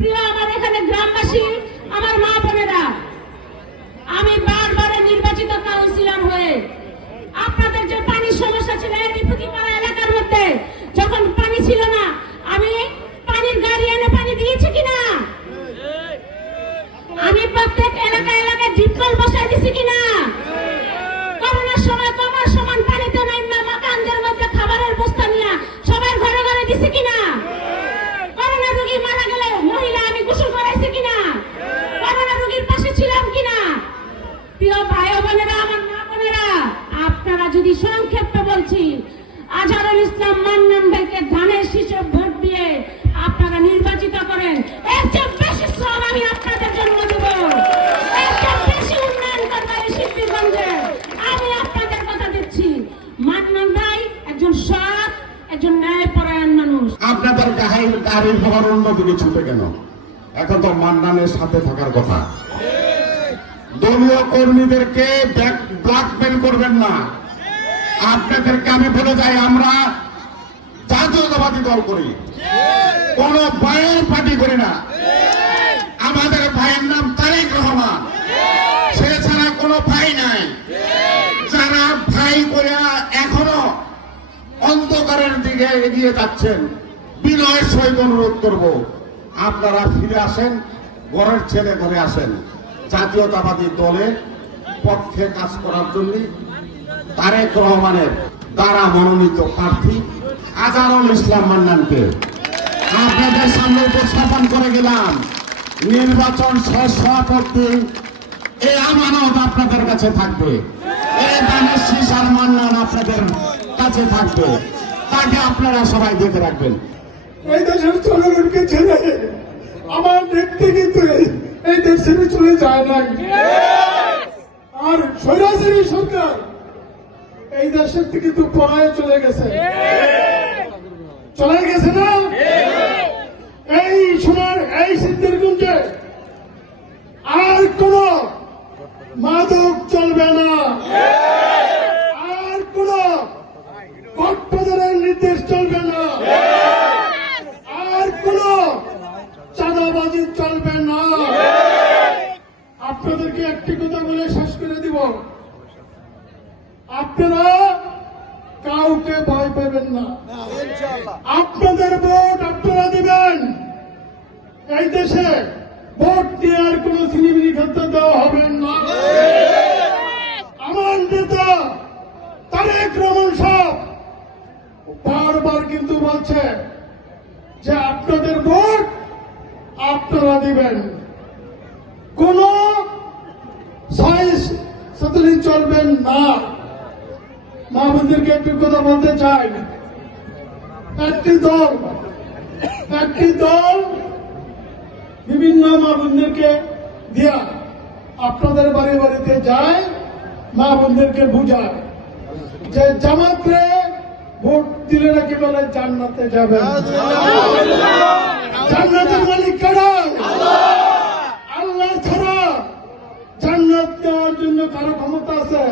প্রিয় আমার এখানে গ্রামবাসী, আমার মা বোনেরা, আমি বারবার নির্বাচিত কাউন্সিলর হয়ে আপনাদের যে পানির সমস্যা ছিল রিপুতিপাড়া এলাকার মধ্যে, যখন পানি ছিল না, আমি পানির গাড়ি এনে পানি দিয়েছি কিনা? আমি প্রত্যেক এলাকায় ডিপ কল বসাই দিছি কিনা? করোনার সময় কমার সমান পানিতে নাইমা মাকানদের মধ্যে খাবারের বস্তা নিয়ে সবার ঘরে ঘরে দিছি কিনা? করোনা রোগী মারা গেলে মহিলা আমি গোসল করাইছি কিনা? করোনা রোগীর পাশে ছিলাম কিনা? প্রিয় ভাই বোনেরা, আমার মা বোনেরা, আপনারা যদি সংক্ষেপে বলছি, আজহারুল ইসলাম মান্নান ভাইকে ধানের শীষে ভোট দিয়ে আপনারা নির্বাচিত করেন, এর চেয়ে বেশি সব আমি আপনাদের জন্য দেব, এর চেয়ে বেশি উন্নয়ন করবো এই শিল্পীগঞ্জে। আমি আপনাদের কথা দিচ্ছি, মান্নান ভাই একজন সৎ, একজন ন্যায়পরায়ণ মানুষ। আপনাদের গাড়ির খবর অন্যদিকে ছুটে কেন? এখন তো মান্নানের সাথে থাকার কথা। দলীয় কর্মীদেরকে ব্ল্যাকমেল করবেন না। আপনাদেরকে আমি বলে যাই, আমরা জাতীয়তাবাদী দল করি, কোন ভাইয়ের পার্টি করি না। আমাদের ভাইয়ের নাম তারেক রহমান, সে ছাড়া কোনো ভাই নাই। যারা ভাই করে এখনো অন্ধকারের দিকে এগিয়ে যাচ্ছেন, বিনয়ের সহিত অনুরোধ করব, আপনারা ফিরে আসেন, ঘরের ছেলে ঘরে আসেন। জাতীয়তাবাদী দলের পক্ষে কাজ করার জন্য তারেক রহমানের দ্বারা মনোনীত প্রার্থী আজহারুল ইসলাম মান্নানকে আপনাদের সামনে উপস্থাপন করে গেলাম। নির্বাচন শেষ হওয়া পর্যন্ত এই আমানত আপনাদের কাছে থাকবে, এই ধানের শীষ আর মান্নান আপনাদের কাছে থাকবে, তাকে আপনারা সবাই দেখে রাখবেন। এই দেশের জনগণকে ছেড়ে আমার ব্যক্তি কিন্তু এই দেশ ছেড়ে চলে যায় না। আর স্বৈরাচারী সরকার এই দেশের থেকে তো পলায়ে চলে গেছে না। এই সময় এই সিদ্ধিরগঞ্জে আর কোন মাদক চলবে না, আর কোন কক্সবাজারের নির্দেশ চলবে না, আর কোন চাঁদাবাজি চলবে না। আপনাদেরকে একটি কথা বলে শেষ করে দিব, আপনারা কাউকে ভয় পাবেন না। আপনাদের ভোট আপনারা দিবেন। এই দেশে ভোট দেওয়ার কোন সিনেমিনি ক্ষেত্রে দেওয়া হবে না। আমার নেতা তারেক রহমান সাহেব বারবার কিন্তু বলছে যে আপনাদের ভোট আপনারা দিবেন, কোন সাইজ সাথে চলবেন না। মা বোনদেরকে একটি কথা বলতে চাই, একটি দল বিভিন্ন মা বোনদেরকে দিয়া আপনাদের বাড়ি বাড়িতে যায়, মা বোনদেরকে বুঝায় যে জামাতে ভোট দিলে নাকি বলে জান্নাতে যাবেন। জান্নাতের মালিক কারা? আল্লাহ ছাড়া জান্নাত দেওয়ার জন্য কারো ক্ষমতা আছে?